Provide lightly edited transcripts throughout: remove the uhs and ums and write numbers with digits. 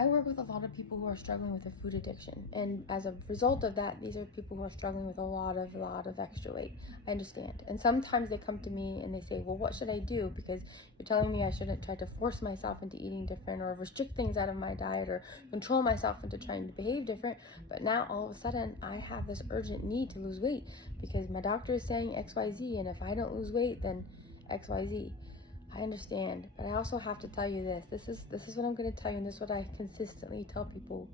I work with a lot of people who are struggling with a food addiction, and as a result of that, these are people who are struggling with a lot of extra weight. I understand. And sometimes they come to me and they say, well, what should I do? Because you're telling me I shouldn't try to force myself into eating different or restrict things out of my diet or control myself into trying to behave different. But now all of a sudden I have this urgent need to lose weight because my doctor is saying XYZ, and if I don't lose weight, then XYZ. I understand, but I also have to tell you this. This is what I'm going to tell you, and this is what I consistently tell people.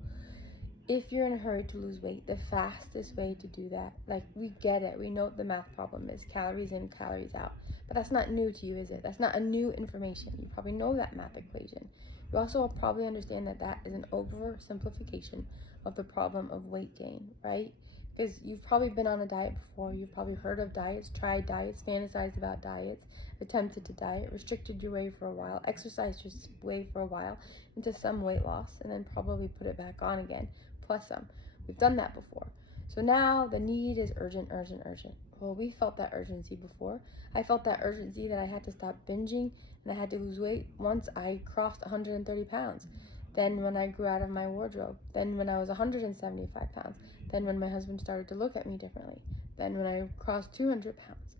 If you're in a hurry to lose weight, the fastest way to do that, like, we get it. We know what the math problem is, calories in, calories out. But that's not new to you, is it? That's not a new information. You probably know that math equation. You also probably understand that that is an oversimplification of the problem of weight gain, right? Because you've probably been on a diet before. You've probably heard of diets, tried diets, fantasized about diets, attempted to diet, restricted your way for a while, exercised your way for a while into some weight loss, and then probably put it back on again, plus some. We've done that before. So now the need is urgent, urgent, urgent. Well, we felt that urgency before. I felt that urgency that I had to stop binging and I had to lose weight once I crossed 130 pounds. Then when I grew out of my wardrobe. Then when I was 175 pounds. Then when my husband started to look at me differently. Then when I crossed 200 pounds.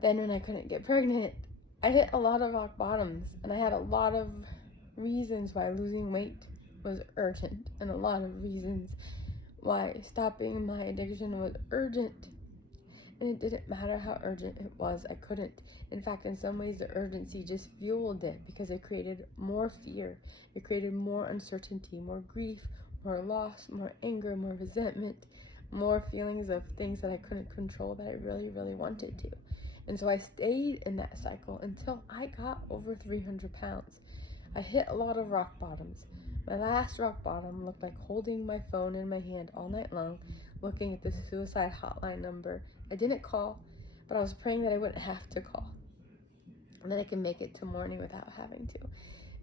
Then when I couldn't get pregnant. I hit a lot of rock bottoms, and I had a lot of reasons why losing weight was urgent, and a lot of reasons why stopping my addiction was urgent. And it didn't matter how urgent it was, I couldn't. In fact, in some ways, the urgency just fueled it because it created more fear. It created more uncertainty, more grief, more loss, more anger, more resentment, more feelings of things that I couldn't control that I really, really wanted to. And so I stayed in that cycle until I got over 300 pounds. I hit a lot of rock bottoms. My last rock bottom looked like holding my phone in my hand all night long, looking at the suicide hotline number. I didn't call, but I was praying that I wouldn't have to call, and that I could make it to morning without having to.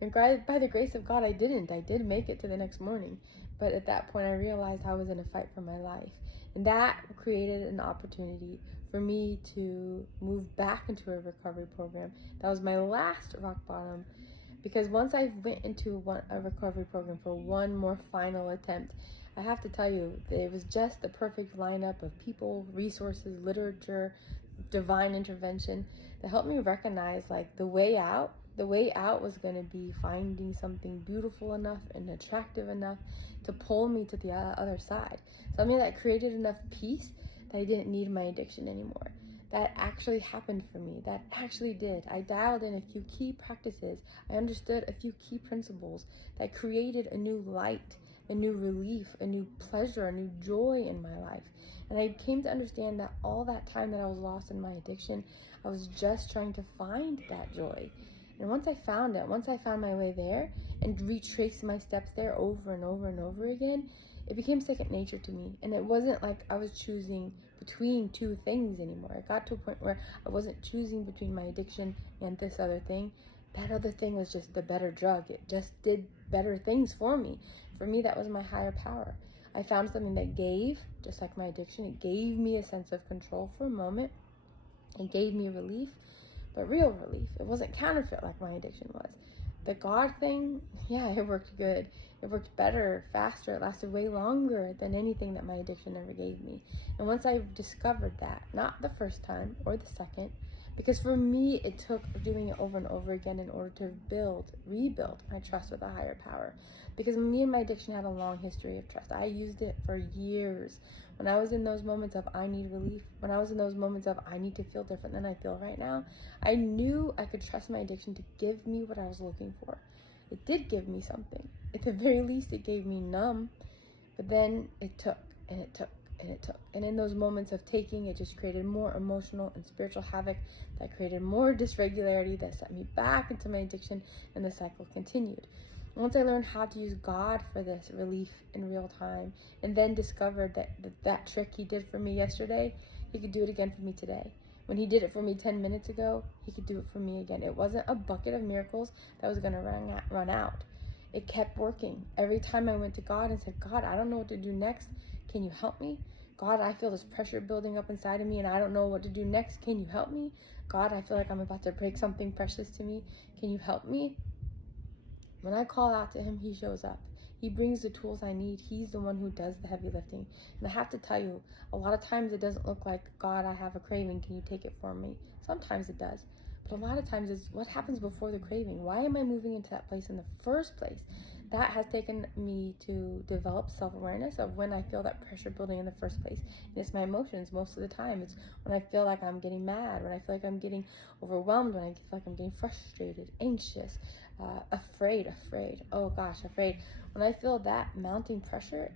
And by the grace of God, I didn't. I did make it to the next morning, but at that point, I realized I was in a fight for my life, and that created an opportunity for me to move back into a recovery program. That was my last rock bottom, because once I went into a recovery program for one more final attempt, I have to tell you, it was just the perfect lineup of people, resources, literature, divine intervention that helped me recognize, like, the way out. The way out was going to be finding something beautiful enough and attractive enough to pull me to the other side. Something that created enough peace that I didn't need my addiction anymore. That actually happened for me. That actually did. I dialed in a few key practices. I understood a few key principles that created a new light, a new relief, a new pleasure, a new joy in my life. And I came to understand that all that time that I was lost in my addiction, I was just trying to find that joy. And once I found it, once I found my way there and retraced my steps there over and over and over again, it became second nature to me. And it wasn't like I was choosing between two things anymore. It got to a point where I wasn't choosing between my addiction and this other thing. That other thing was just the better drug. It just did better things for me. For me, that was my higher power. I found something that gave, just like my addiction, it gave me a sense of control for a moment. It gave me relief, but real relief. It wasn't counterfeit like my addiction was. The God thing, yeah, it worked good. It worked better, faster. It lasted way longer than anything that my addiction ever gave me. And once I discovered that, not the first time or the second, because for me, it took doing it over and over again in order to rebuild my trust with a higher power. Because me and my addiction had a long history of trust. I used it for years. When I was in those moments of I need relief, when I was in those moments of I need to feel different than I feel right now, I knew I could trust my addiction to give me what I was looking for. It did give me something. At the very least, it gave me numb. But then it took, and it took, and it took. And in those moments of taking, it just created more emotional and spiritual havoc that created more dysregularity that set me back into my addiction, and the cycle continued. Once I learned how to use God for this relief in real time, and then discovered that trick he did for me yesterday, he could do it again for me today. When he did it for me 10 minutes ago, he could do it for me again. It wasn't a bucket of miracles that was going to run out. It kept working. Every time I went to God and said, God, I don't know what to do next. Can you help me? God, I feel this pressure building up inside of me and I don't know what to do next. Can you help me? God, I feel like I'm about to break something precious to me. Can you help me? When I call out to him, he shows up. He brings the tools I need. He's the one who does the heavy lifting. And I have to tell you, a lot of times it doesn't look like, God, I have a craving. Can you take it from me? Sometimes it does. But a lot of times it's what happens before the craving. Why am I moving into that place in the first place? That has taken me to develop self-awareness of when I feel that pressure building in the first place. And it's my emotions most of the time. It's when I feel like I'm getting mad, when I feel like I'm getting overwhelmed, when I feel like I'm getting frustrated, anxious, afraid. Oh gosh, afraid. When I feel that mounting pressure,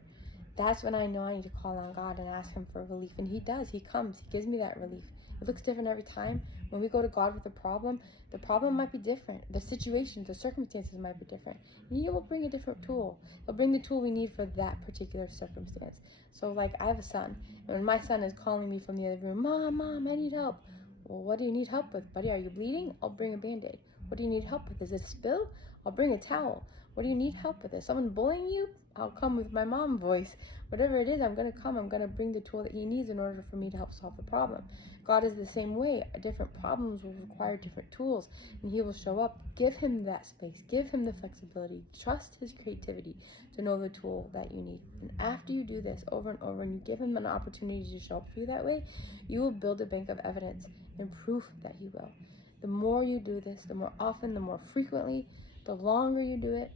that's when I know I need to call on God and ask him for relief. And he does. He comes. He gives me that relief. It looks different every time. When we go to God with a problem, the problem might be different. The situation, the circumstances might be different. And he will bring a different tool. He'll bring the tool we need for that particular circumstance. So like I have a son. And when my son is calling me from the other room, Mom, I need help. Well, what do you need help with, buddy? Are you bleeding? I'll bring a Band-Aid. What do you need help with? Is it a spill? I'll bring a towel. What do you need help with? Is someone bullying you? I'll come with my mom voice. Whatever it is, I'm going to come. I'm going to bring the tool that he needs in order for me to help solve the problem. God is the same way. Different problems will require different tools, and he will show up. Give him that space. Give him the flexibility. Trust his creativity to know the tool that you need. And after you do this over and over, and you give him an opportunity to show up for you that way, you will build a bank of evidence and proof that he will. The more you do this, the more often, the more frequently, the longer you do it,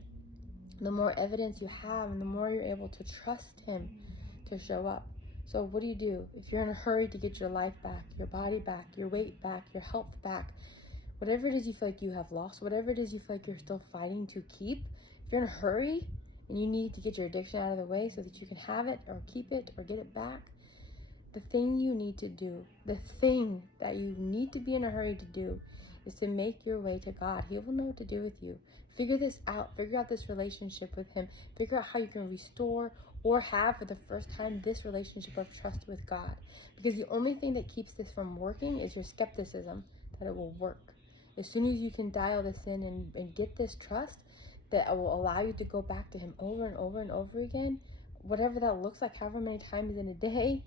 the more evidence you have, and the more you're able to trust him to show up. So what do? If you're in a hurry to get your life back, your body back, your weight back, your health back, whatever it is you feel like you have lost, whatever it is you feel like you're still fighting to keep, if you're in a hurry and you need to get your addiction out of the way so that you can have it or keep it or get it back, the thing you need to do, the thing that you need to be in a hurry to do, is to make your way to God. He will know what to do with you. Figure this out. Figure out this relationship with him. Figure out how you can restore or have for the first time this relationship of trust with God. Because the only thing that keeps this from working is your skepticism that it will work. As soon as you can dial this in and get this trust that will allow you to go back to him over and over and over again, whatever that looks like, however many times in a day,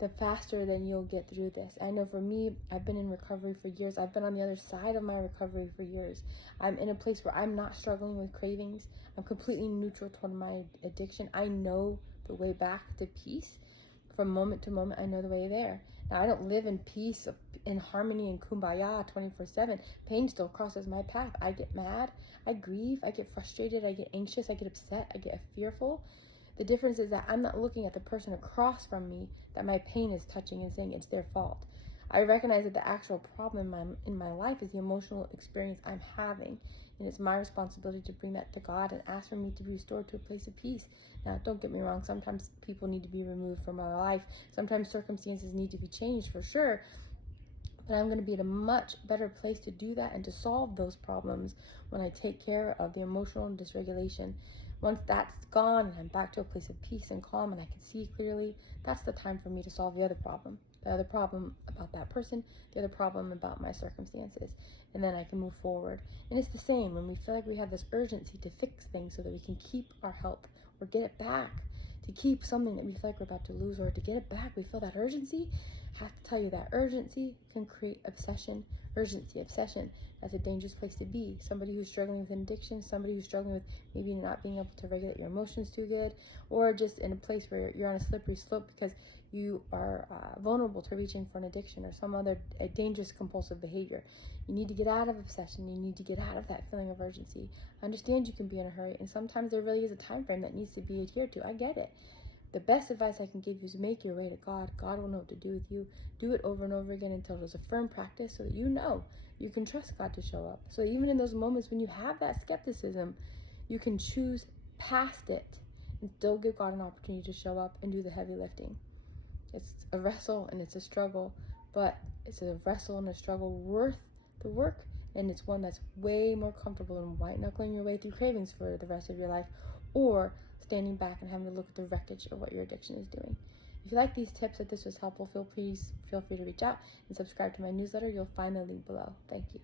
the faster then you'll get through this. I know for me, I've been in recovery for years. I've been on the other side of my recovery for years. I'm in a place where I'm not struggling with cravings. I'm completely neutral toward my addiction. I know the way back to peace. From moment to moment, I know the way there. Now, I don't live in peace, in harmony, and kumbaya 24/7. Pain still crosses my path. I get mad, I grieve, I get frustrated, I get anxious, I get upset, I get fearful. The difference is that I'm not looking at the person across from me that my pain is touching and saying it's their fault. I recognize that the actual problem in my life is the emotional experience I'm having, and it's my responsibility to bring that to God and ask for me to be restored to a place of peace. Now, don't get me wrong, sometimes people need to be removed from my life. Sometimes circumstances need to be changed for sure, but I'm going to be in a much better place to do that and to solve those problems when I take care of the emotional dysregulation. Once that's gone and I'm back to a place of peace and calm and I can see clearly, that's the time for me to solve the other problem. The other problem about that person, the other problem about my circumstances. And then I can move forward. And it's the same when we feel like we have this urgency to fix things so that we can keep our health or get it back. To keep something that we feel like we're about to lose or to get it back, we feel that urgency. I have to tell you that urgency can create obsession. Obsession, that's a dangerous place to be. Somebody who's struggling with an addiction, somebody who's struggling with maybe not being able to regulate your emotions too good, or just in a place where you're on a slippery slope because you are vulnerable to reaching for an addiction or some other dangerous compulsive behavior. You need to get out of obsession. You need to get out of that feeling of urgency. I understand you can be in a hurry, and sometimes there really is a time frame that needs to be adhered to. I get it. The best advice I can give you is make your way to God. God will know what to do with you. Do it over and over again until it's a firm practice so that you know you can trust God to show up. So even in those moments when you have that skepticism, you can choose past it and still give God an opportunity to show up and do the heavy lifting. It's a wrestle and it's a struggle, but it's a wrestle and a struggle worth the work, and it's one that's way more comfortable than white knuckling your way through cravings for the rest of your life, or standing back and having to look at the wreckage of what your addiction is doing. If you like these tips, if this was helpful, feel free to reach out and subscribe to my newsletter. You'll find the link below. Thank you.